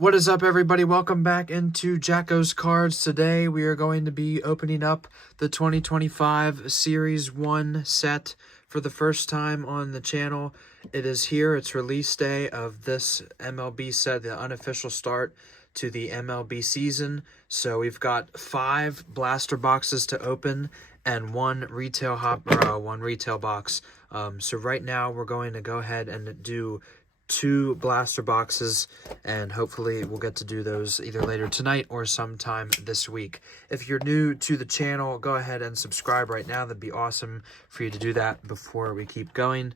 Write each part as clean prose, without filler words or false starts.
What is up, everybody? Welcome back into Jacko's Cards. Today we are going to be opening up the 2025 Series 1 set for the first time on the channel. It is here. It's release day of this MLB set, the unofficial start to the MLB season. So we've got 5 blaster boxes to open and one retail box. So right now we're going to go ahead and do 2 blaster boxes, and hopefully we'll get to do those either later tonight or sometime this week. If you're new to the channel, go ahead and subscribe right now. That'd be awesome for you to do that before we keep going.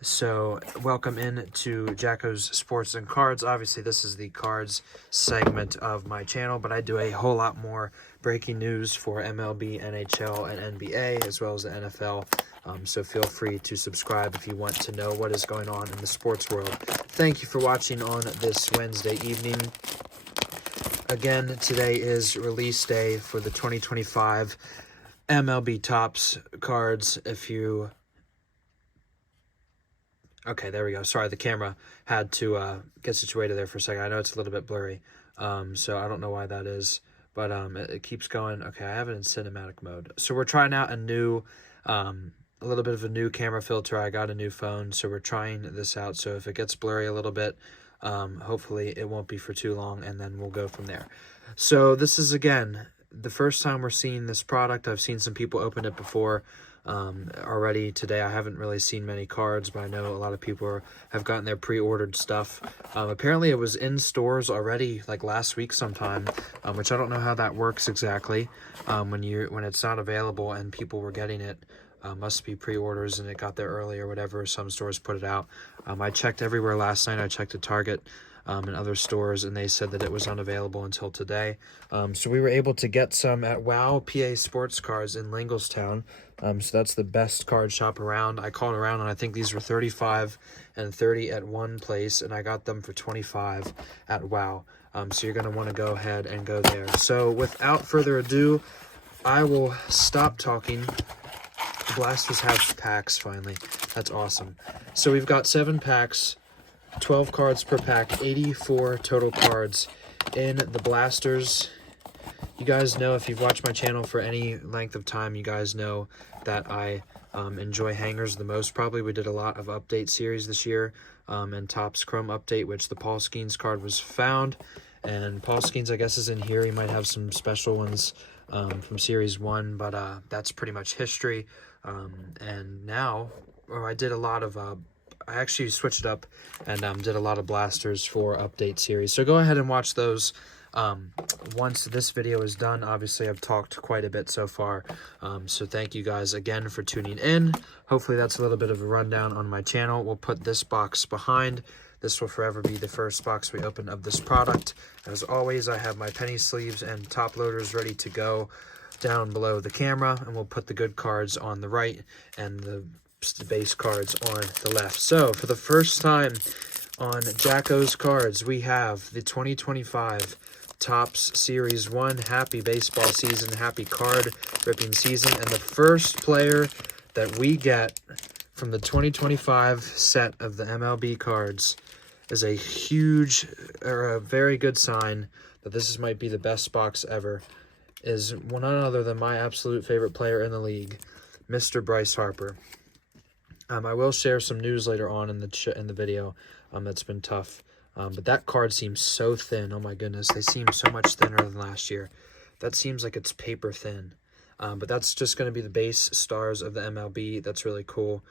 So welcome in to Jacko's Sports and Cards. Obviously this is the cards segment of my channel, but I do a whole lot more breaking news for MLB, NHL, and NBA, as well as the NFL. So feel free to subscribe if you want to know what is going on in the sports world. Thank you for watching on this Wednesday evening. Again, today is release day for the 2025 MLB Topps cards. Okay, there we go. Sorry, the camera had to get situated there for a second. I know it's a little bit blurry, so I don't know why that is, but it keeps going. Okay, I have it in cinematic mode. So we're trying out a little bit of a new camera filter. I got a new phone, so we're trying this out. So if it gets blurry a little bit, hopefully it won't be for too long, and then we'll go from there. So this is, again, the first time we're seeing this product. I've seen some people open it before already today. I haven't really seen many cards, but I know a lot of people have gotten their pre-ordered stuff. Apparently it was in stores already, like last week sometime, which I don't know how that works exactly. When it's not available and people were getting it, must be pre-orders and it got there early or whatever. Some stores put it out. I checked everywhere last night. I checked at Target and other stores, and they said that it was unavailable until today. So we were able to get some at WOW PA Sports Cards in Lingelstown. So that's the best card shop around. I called around, and I think these were $35 and $30 at one place, and I got them for $25 at WOW. So you're going to want to go ahead and go there. So without further ado, I will stop talking. The blasters have packs finally. That's awesome. So we've got 7 packs, 12 cards per pack, 84 total cards in the blasters. You guys know, if you've watched my channel for any length of time, you guys know that I enjoy hangers the most. Probably we did a lot of update series this year, and Topps Chrome update, which the Paul Skeens card was found. And Paul Skeens, I guess, is in here. He might have some special ones from Series 1, but that's pretty much history. And now, I did a lot of... I actually switched it up and did a lot of blasters for update series. So go ahead and watch those once this video is done. Obviously, I've talked quite a bit so far. So thank you guys again for tuning in. Hopefully that's a little bit of a rundown on my channel. We'll put this box behind. This will forever be the first box we open of this product. As always, I have my penny sleeves and top loaders ready to go down below the camera, and we'll put the good cards on the right and the base cards on the left. So for the first time on Jacko's Cards, we have the 2025 Topps Series 1. Happy baseball season, happy card ripping season. And the first player that we get from the 2025 set of the MLB cards is a huge, or a very good sign that this might be the best box ever, is none other than my absolute favorite player in the league, Mr. Bryce Harper. I will share some news later on in the video. That's been tough, but that card seems so thin. Oh my goodness, they seem so much thinner than last year. That seems like it's paper thin, but that's just going to be the base stars of the MLB. That's really cool,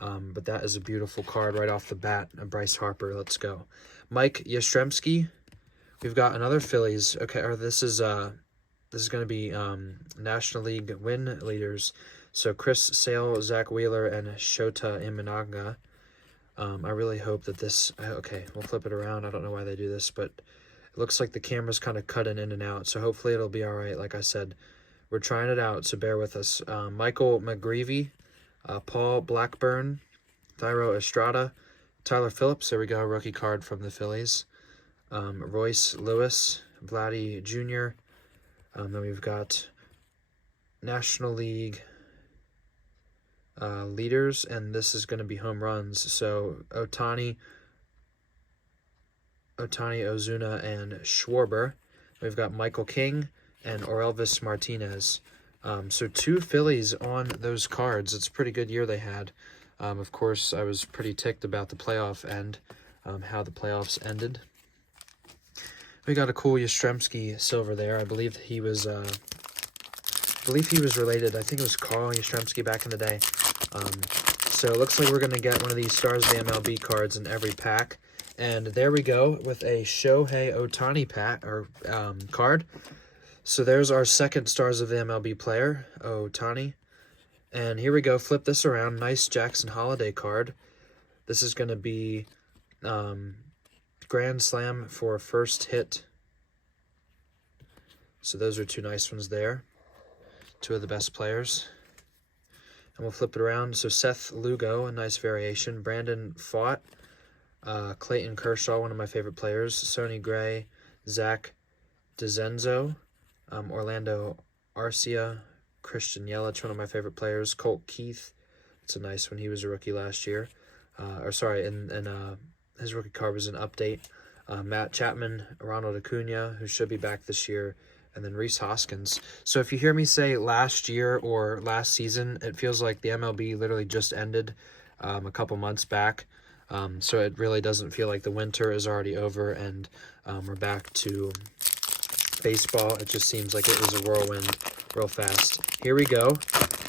but that is a beautiful card right off the bat. Bryce Harper, let's go. Mike Yastrzemski. We've got another Phillies. Okay, or this is going to be National League win leaders. So Chris Sale, Zach Wheeler, and Shota Imanaga. I really hope that this... Okay, we'll flip it around. I don't know why they do this, but it looks like the camera's kind of cutting in and out. So hopefully it'll be all right. Like I said, we're trying it out, so bear with us. Michael McGreevy, Paul Blackburn, Thairo Estrada, Tyler Phillips. There we go, rookie card from the Phillies. Royce Lewis, Vladdy Jr. Then we've got National League leaders, and this is going to be home runs. So Otani, Otani, Ozuna, and Schwarber. We've got Michael King and Orelvis Martinez. So 2 Phillies on those cards. It's a pretty good year they had. Of course, I was pretty ticked about the playoff end, how the playoffs ended. We got a cool Yastrzemski silver there. I believe he was related. I think it was Carl Yastrzemski back in the day. So it looks like we're going to get one of these Stars of the MLB cards in every pack. And there we go with a Shohei Ohtani card. So there's our second Stars of the MLB player, Ohtani. And here we go. Flip this around. Nice Jackson Holiday card. This is going to be Grand Slam for first hit. So those are 2 nice ones there. 2 of the best players. And we'll flip it around. So Seth Lugo, a nice variation. Brandon Pfaadt. Clayton Kershaw, one of my favorite players. Sonny Gray. Zach DeZenzo. Orlando Arcia. Christian Yelich, one of my favorite players. Colt Keith. It's a nice one. He was a rookie last year. His rookie card was an update. Matt Chapman. Ronald Acuna, who should be back this year. And then Rhys Hoskins. So if you hear me say last year or last season, it feels like the MLB literally just ended a couple months back. So it really doesn't feel like the winter is already over and we're back to baseball. It just seems like it was a whirlwind real fast. Here we go.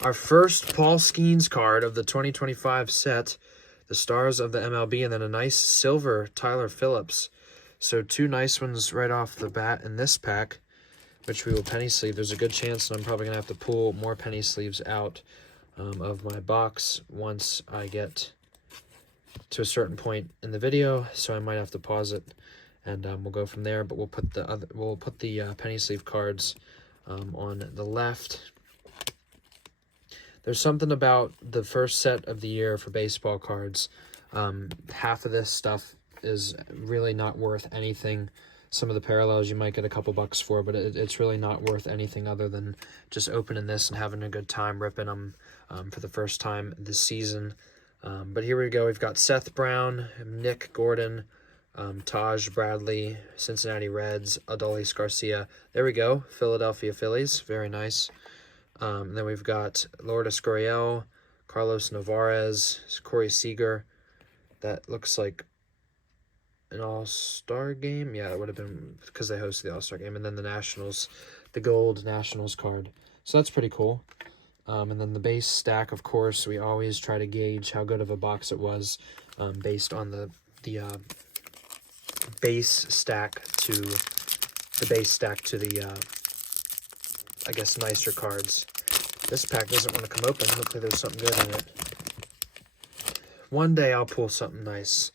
Our first Paul Skeens card of the 2025 set. The Stars of the MLB, and then a nice silver Tyler Phillips. So 2 nice ones right off the bat in this pack, which we will penny sleeve. There's a good chance that I'm probably going to have to pull more penny sleeves out of my box once I get to a certain point in the video, so I might have to pause it, and we'll go from there. But we'll put the penny sleeve cards on the left. There's something about the first set of the year for baseball cards. Half of this stuff is really not worth anything. Some of the parallels you might get a couple bucks for, but it's really not worth anything other than just opening this and having a good time ripping them for the first time this season. But here we go. We've got Seth Brown, Nick Gordon, Taj Bradley, Cincinnati Reds, Adolis Garcia. There we go. Philadelphia Phillies. Very nice. And then we've got Lourdes Gurriel, Carlos Navarez, Corey Seager. That looks like an All-Star game. Yeah, it would have been because they hosted the All-Star game. And then the Nationals, the gold Nationals card. So that's pretty cool. And then the base stack, of course, we always try to gauge how good of a box it was based on the base stack to the I guess nicer cards. This pack doesn't want to come open. Hopefully there's something good in it. One day I'll pull something nice,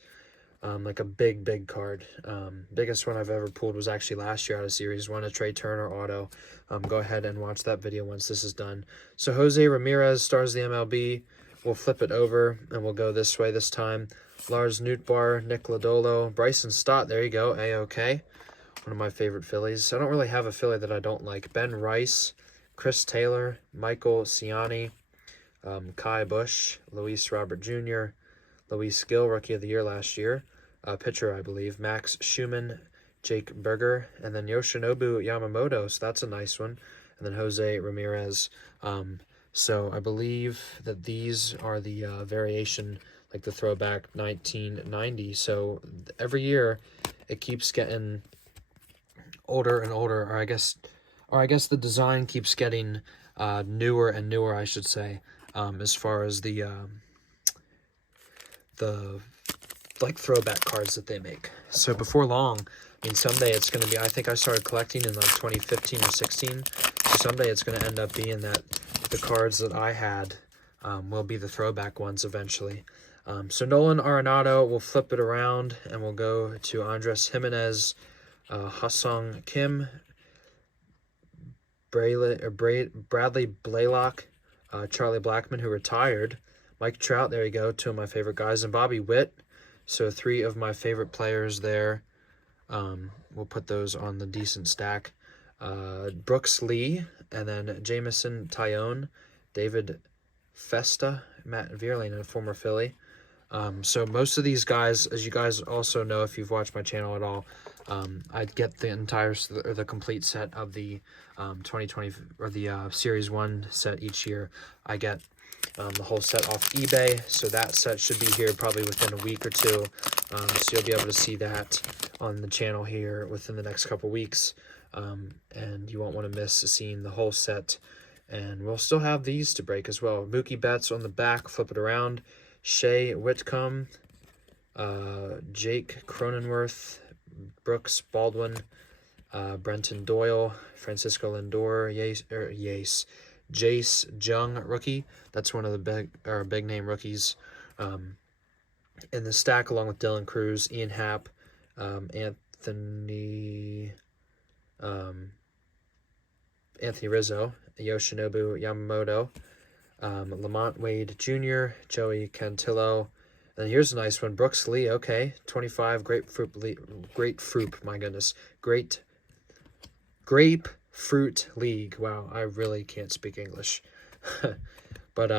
like a big card. Biggest one I've ever pulled was actually last year out of Series 1, a Trey Turner auto. Go ahead and watch that video once this is done. So Jose Ramirez, Stars of the MLB. We'll flip it over and we'll go this way this time. Lars Nootbaar, Nick Lodolo, Bryson Stott. There you go, A-OK. One of my favorite Phillies. I don't really have a Philly that I don't like. Ben Rice, Chris Taylor, Michael Ciani, Kai Bush, Luis Robert Jr., Luis Gill, Rookie of the Year last year. Pitcher, I believe. Max Schumann, Jake Berger, and then Yoshinobu Yamamoto. So that's a nice one. And then Jose Ramirez. So I believe that these are the variation, like the throwback 1990. So every year it keeps getting older and older, or I guess the design keeps getting newer and newer, I should say, as far as the like throwback cards that they make. So before long, I mean, someday it's going to be, I think I started collecting in like 2015 or 16, so someday it's going to end up being that the cards that I had will be the throwback ones eventually. So Nolan Arenado, we'll flip it around and we'll go to Andres Jimenez, Ha-Sung Kim, Bradley Blaylock, Charlie Blackmon, who retired, Mike Trout, there you go, 2 of my favorite guys, and Bobby Witt. So 3 of my favorite players there. We'll put those on the decent stack. Brooks Lee, and then Jamison Tyone, David Festa, Matt Vierling, a former Philly, So most of these guys, as you guys also know if you've watched my channel at all, I get the entire or the complete set of the 2020 or the Series 1 set each year. I get the whole set off eBay, so that set should be here probably within a week or two. So you'll be able to see that on the channel here within the next couple weeks, and you won't want to miss seeing the whole set. And we'll still have these to break as well. Mookie Betts on the back, flip it around. Shea Whitcomb, Jake Cronenworth, Brooks Baldwin, Brenton Doyle, Francisco Lindor, Jace Jung rookie. That's one of the big name rookies in the stack, along with Dylan Cruz, Ian Happ, Anthony Rizzo, Yoshinobu Yamamoto, Lamont Wade Jr., Joey Cantillo, and here's a nice one, Brooks Lee. Okay, 25 grapefruit. My goodness, grapefruit league. Wow, I really can't speak English, but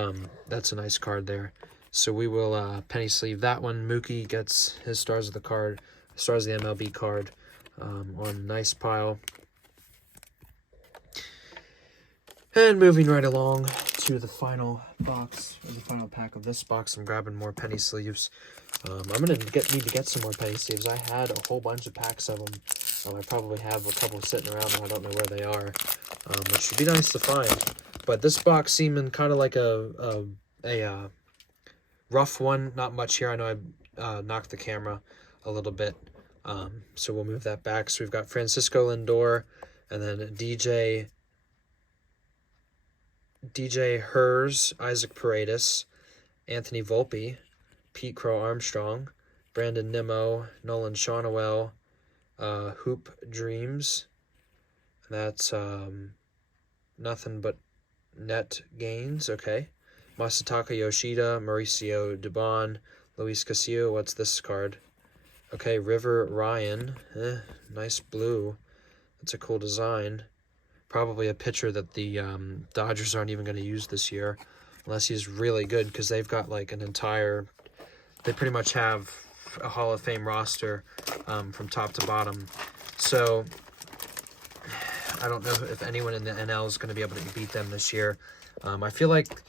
that's a nice card there. So we will penny sleeve that one. Mookie gets his stars of the MLB card on a nice pile. And moving right along to the final box, or the final pack of this box, I'm grabbing more penny sleeves. I'm going to need to get some more penny sleeves. I had a whole bunch of packs of them. I probably have a couple sitting around and I don't know where they are, which would be nice to find. But this box seeming kind of like a rough one. Not much here. I know I knocked the camera a little bit, so we'll move that back. So we've got Francisco Lindor, and then DJ Hers, Isaac Paredes, Anthony Volpe, Pete Crow Armstrong, Brandon Nimmo, Nolan Shawnowell, Hoop Dreams. That's nothing but net gains. Okay. Masataka Yoshida, Mauricio Dubon, Luis Castillo. What's this card? Okay, River Ryan. Nice blue. That's a cool design. Probably a pitcher that the Dodgers aren't even going to use this year, unless he's really good, because they've got like they pretty much have a Hall of Fame roster from top to bottom. So I don't know if anyone in the NL is going to be able to beat them this year. I feel like,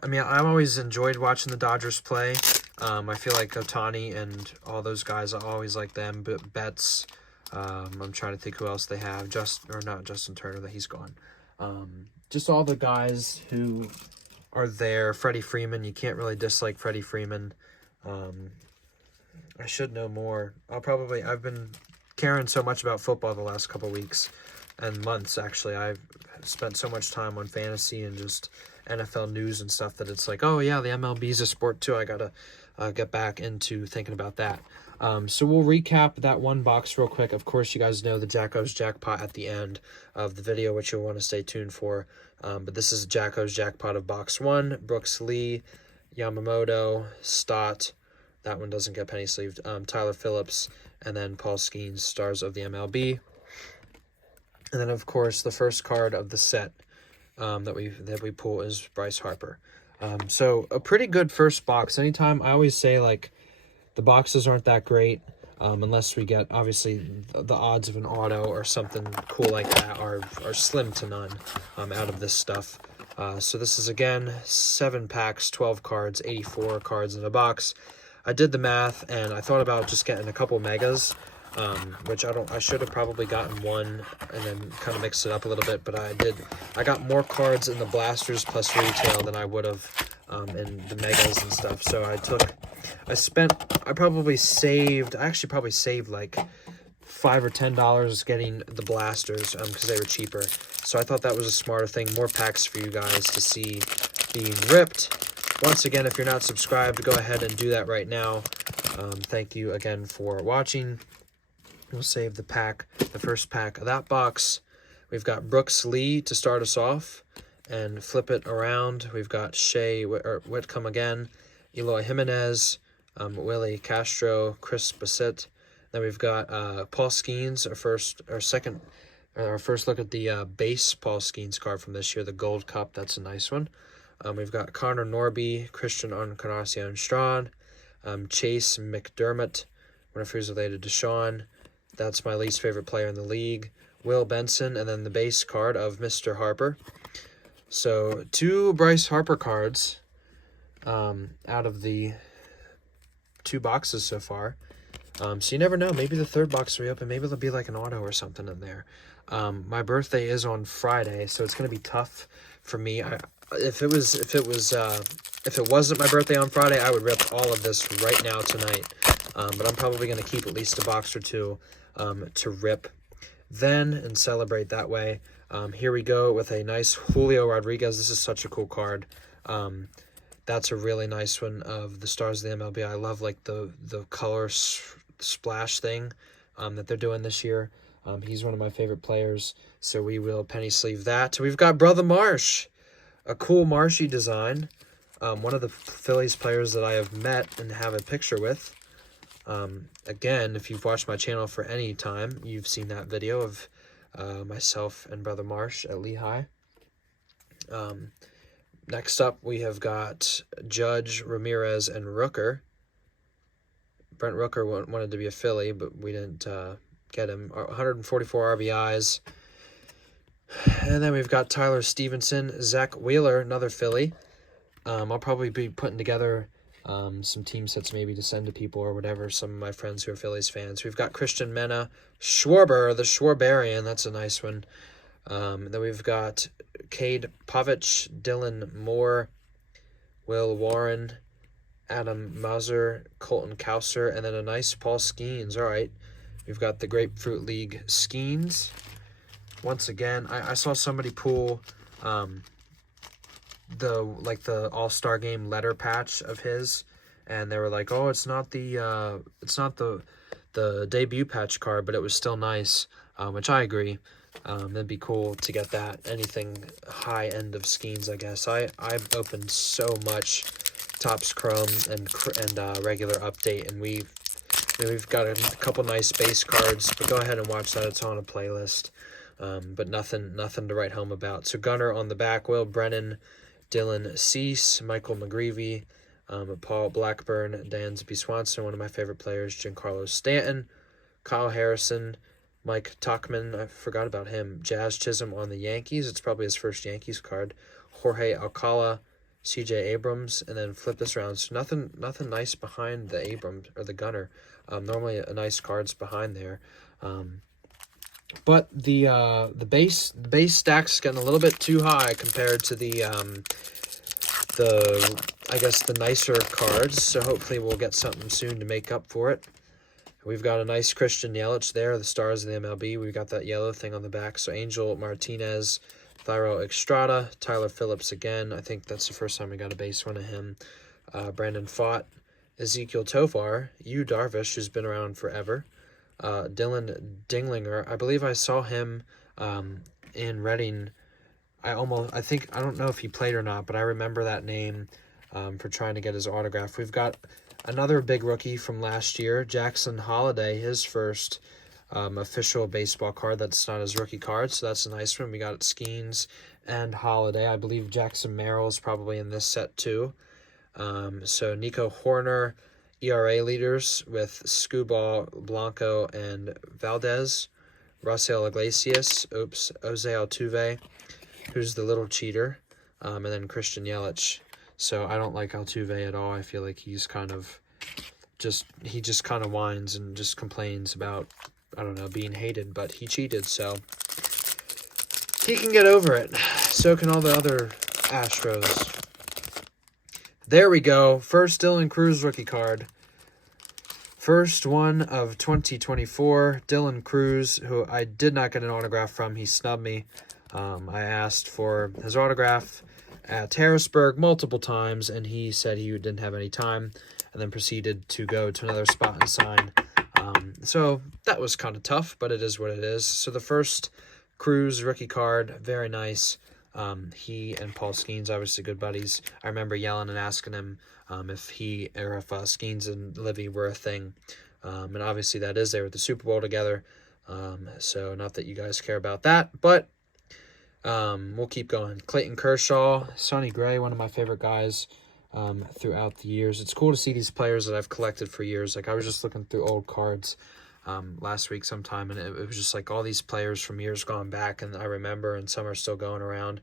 I've always enjoyed watching the Dodgers play. I feel like Ohtani and all those guys, I always like them. But Betts, I'm trying to think who else they have. Not Justin Turner, that he's gone. Just all the guys who are there. Freddie Freeman, you can't really dislike Freddie Freeman. I should know more. I've been caring so much about football the last couple weeks and months, actually. I've spent so much time on fantasy and just NFL news and stuff that it's like, oh yeah, the MLB is a sport too. I gotta get back into thinking about that. So we'll recap that one box real quick. Of course, you guys know the Jacko's Jackpot at the end of the video, which you'll want to stay tuned for. But this is Jacko's Jackpot of box 1. Brooks Lee, Yamamoto, Stott. That one doesn't get penny sleeved. Tyler Phillips, and then Paul Skeens, Stars of the MLB. And then, of course, the first card of the set that we pull is Bryce Harper. So a pretty good first box. Anytime, I always say, like, the boxes aren't that great unless we get, obviously, the odds of an auto or something cool like that are slim to none out of this stuff. So this is, again, 7 packs, 12 cards, 84 cards in a box. I did the math, and I thought about just getting a couple megas, which I should have probably gotten one and then kind of mixed it up a little bit, but I got more cards in the blasters plus retail than I would have in the megas and stuff. So I probably saved like $5 or $10 getting the blasters because they were cheaper. So I thought that was a smarter thing. More packs for you guys to see being ripped. Once again, if you're not subscribed, go ahead and do that right now. Thank you again for watching. We'll save the first pack of that box. We've got Brooks Lee to start us off and flip it around. We've got Shea Whitcomb again, Eloy Jimenez, Willie Castro, Chris Bassett. Then we've got Paul Skeens, our first look at the base Paul Skeens card from this year, the Gold Cup. That's a nice one. We've got Connor Norby, Christian Encarnacion Strad, Chase McDermott, wonder if he's related to Sean. That's my least favorite player in the league. Will Benson, and then the base card of Mr. Harper. So 2 Bryce Harper cards out of the 2 boxes so far. So you never know. Maybe the 3rd box will be open. Maybe there'll be like an auto or something in there. My birthday is on Friday, so it's gonna be tough for me. If it wasn't my birthday on Friday, I would rip all of this right now tonight. But I'm probably gonna keep at least a box or 2 to rip then and celebrate that way. Here we go with a nice Julio Rodriguez. This is such a cool card. That's a really nice one of the Stars of the MLB. I love like the color splash thing that they're doing this year. He's one of my favorite players, so we will penny sleeve that. We've got Brother Marsh, a cool Marshy design. One of the Phillies players that I have met and have a picture with. Again, if you've watched my channel for any time, you've seen that video of myself and Brother Marsh at Lehigh. Next up, we have got Judge, Ramirez, and Rooker. Brent Rooker wanted to be a Philly, but we didn't get him. 144 RBIs. And then we've got Tyler Stevenson, Zach Wheeler, another Philly. I'll probably be putting together some team sets maybe to send to people or whatever, some of my friends who are Phillies fans. We've got Christian Mena, Schwarber, the Schwarbarian. That's a nice one. Then we've got Cade Povich, Dylan Moore, Will Warren, Adam Mauser, Colton Cowser, and then a nice Paul Skeens. All right. We've got the Grapefruit League Skeens. Once again, I saw somebody pull the All-Star Game letter patch of his, and they were like, "Oh, it's not the debut patch card, but it was still nice," which I agree. That'd be cool to get that. Anything high end of Skeens, I guess. I've opened so much Topps Chrome and regular update, and we've got a couple nice base cards. But go ahead and watch that; it's on a playlist. But nothing to write home about. So Gunner on the back, Will Brennan, Dylan Cease, Michael McGreevy, Paul Blackburn, Dansby Swanson, one of my favorite players, Giancarlo Stanton, Kyle Harrison, Mike Tauchman, I forgot about him, Jazz Chisholm on the Yankees, it's probably his first Yankees card, Jorge Alcala, CJ Abrams, and then flip this around. So nothing nice behind the Abrams or the Gunner. Normally a nice cards behind there. But the base stack's getting a little bit too high compared to the nicer cards. So hopefully we'll get something soon to make up for it. We've got a nice Christian Yelich there, the Stars of the MLB. We've got that yellow thing on the back. So Angel Martinez, Thairo Estrada, Tyler Phillips again. I think that's the first time we got a base one of him. Brandon Pfaadt, Ezekiel Tovar, Yu Darvish, who's been around forever. Dylan Dinglinger, I believe I saw him in Reading. I don't know if he played or not, but I remember that name for trying to get his autograph. We've got another big rookie from last year, Jackson Holiday, his first official baseball card. That's not his rookie card, so that's a nice one. We got Skeens and Holiday. I believe Jackson Merrill's probably in this set too. So Nico Horner, ERA leaders with Scuball, Blanco, and Valdez. Rafael Iglesias, Jose Altuve, who's the little cheater, and then Christian Yelich. So I don't like Altuve at all. I feel like he's kind of he just kind of whines and just complains about, I don't know, being hated, but he cheated, so he can get over it. So can all the other Astros. There we go. First Dylan Cruz rookie card. First one of 2024. Dylan Cruz, who I did not get an autograph from. He snubbed me. I asked for his autograph at Harrisburg multiple times, and he said he didn't have any time, and then proceeded to go to another spot and sign. So that was kind of tough, but it is what it is. So the first Cruz rookie card, very nice. He and Paul Skeens, obviously good buddies. I remember yelling and asking him if Skeens and Livy were a thing. And obviously that is. They were at the Super Bowl together. So not that you guys care about that, but we'll keep going. Clayton Kershaw, Sonny Gray, one of my favorite guys. throughout the years. It's cool to see these players that I've collected for years. Like, I was just looking through old cards last week sometime, and it was just like all these players from years gone back, and I remember, and some are still going around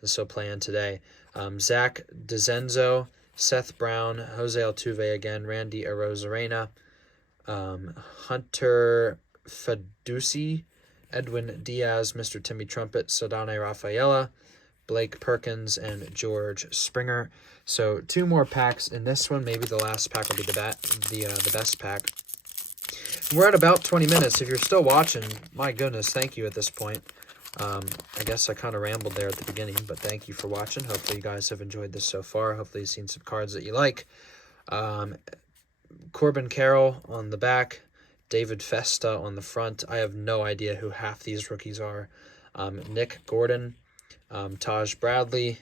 and still playing today. Zach DeZenzo, Seth Brown, Jose Altuve again, Randy Arozarena, Hunter Fadusi, Edwin Diaz, Mr. Timmy Trumpet, Sadane Rafaela, Blake Perkins, and George Springer. So 2 more packs in this one. Maybe the last pack will be the best pack. We're at about 20 minutes. If you're still watching, my goodness, thank you at this point. I guess I kind of rambled there at the beginning, but thank you for watching. Hopefully you guys have enjoyed this so far. Hopefully you've seen some cards that you like. Corbin Carroll on the back, David Festa on the front. I have no idea who half these rookies are. Nick Gordon, Taj Bradley,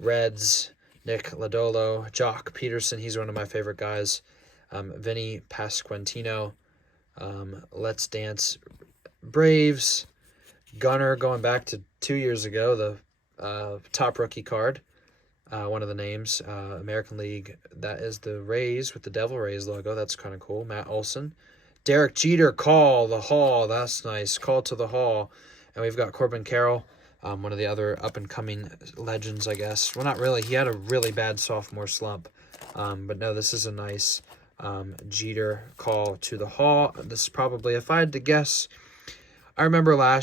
Reds, Nick Lodolo, Jock Peterson, he's one of my favorite guys, Vinny Pasquantino, Let's Dance Braves, Gunner going back to 2 years ago, the top rookie card, one of the names, American League, that is the Rays with the Devil Rays logo, that's kind of cool, Matt Olson, Derek Jeter, Call the Hall, that's nice, Call to the Hall, and we've got Corbin Carroll, one of the other up-and-coming legends, I guess. Well, not really. He had a really bad sophomore slump. But no, this is a nice Jeter, Call to the Hall. This is probably, if I had to guess, I remember I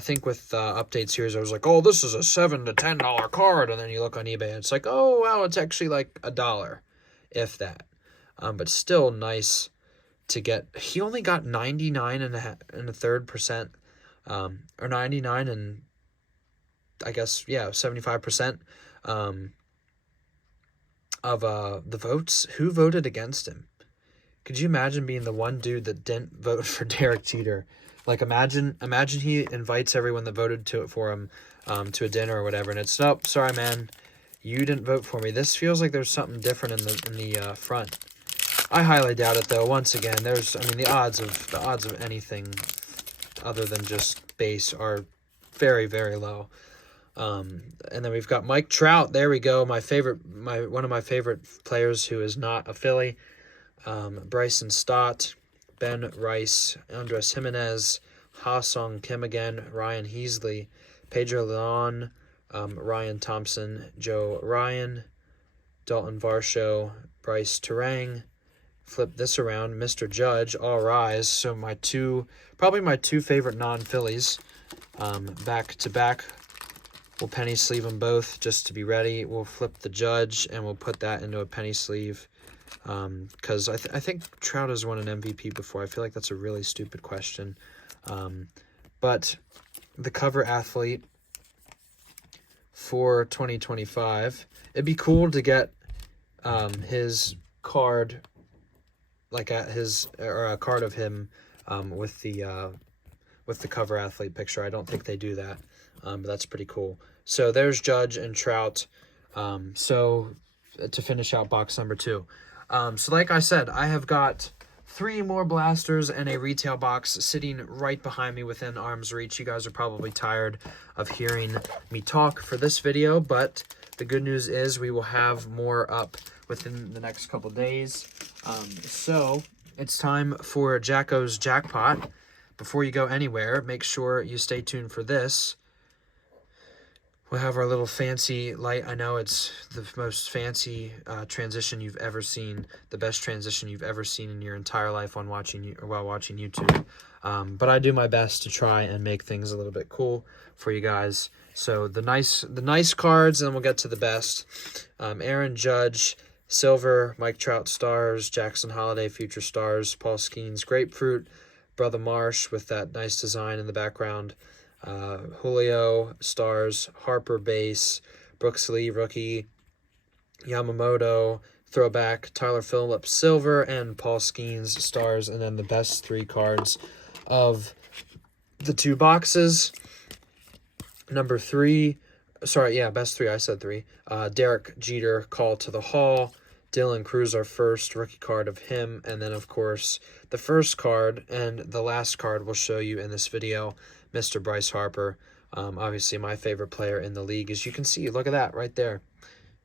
think with Update Series, I was like, oh, this is a $7 to $10 card. And then you look on eBay, and it's like, oh, wow, it's actually like $1, if that. But still nice to get. He only got 99.3%. Or 99 and I guess, yeah, 75% of the votes. Who voted against him? Could you imagine being the one dude that didn't vote for Derek Jeter? Like, imagine he invites everyone that voted for him to a dinner or whatever, and it's, oh, sorry, man, you didn't vote for me. This feels like there's something different in the front. I highly doubt it, though. Once again, the odds of anything other than just base are very, very low. And then we've got Mike Trout. There we go. One of my favorite players who is not a Philly. Bryson Stott, Ben Rice, Andres Jimenez, Ha-Sung Kim again, Ryan Heasley, Pedro Leon, Ryan Thompson, Joe Ryan, Dalton Varsho, Bryce Terang. Flip this around, Mr. Judge, All Rise. So probably my two favorite non-Phillies, back to back. We'll penny sleeve them both just to be ready. We'll flip the Judge and we'll put that into a penny sleeve. Because I think Trout has won an MVP before. I feel like that's a really stupid question. But the cover athlete for 2025, it'd be cool to get his card, like a card of him with the cover athlete picture. I don't think they do that, but that's pretty cool. So there's Judge and Trout. So to finish out box number 2. So like I said, I have got 3 more blasters and a retail box sitting right behind me within arm's reach. You guys are probably tired of hearing me talk for this video, but the good news is we will have more up within the next couple days. So it's time for Jacko's Jackpot. Before you go anywhere, make sure you stay tuned for this. We'll have our little fancy light. I know it's the most fancy transition you've ever seen, the best transition you've ever seen in your entire life while watching YouTube. But I do my best to try and make things a little bit cool for you guys. So the nice cards, and then we'll get to the best. Aaron Judge, Silver, Mike Trout Stars, Jackson Holiday Future Stars, Paul Skeens Grapefruit, Brother Marsh with that nice design in the background. Julio Stars, Harper Base, Brooks Lee Rookie, Yamamoto Throwback, Tyler Phillips Silver, and Paul Skeens Stars, and then the best 3 cards of the 2 boxes. Number 3, best 3, I said 3. Derek Jeter, Call to the Hall. Dylan Cruz, our first rookie card of him, and then of course the first card and the last card we'll show you in this video, Mr. Bryce Harper. Obviously my favorite player in the league, as you can see. Look at that right there.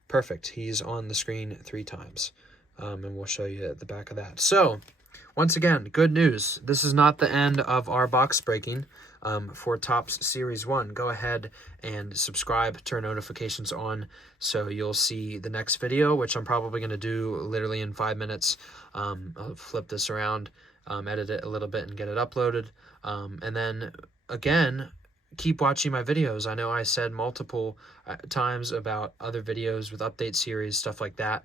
Perfect. He's on the screen 3 times. And we'll show you at the back of that. So, once again, good news. This is not the end of our box breaking for Topps Series 1. Go ahead and subscribe, turn notifications on, so you'll see the next video, which I'm probably going to do literally in 5 minutes. I'll flip this around, edit it a little bit, and get it uploaded. And then, again, keep watching my videos. I know I said multiple times about other videos with update series, stuff like that.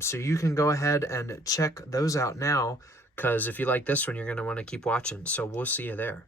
So you can go ahead and check those out now, because if you like this one, you're going to want to keep watching. So we'll see you there.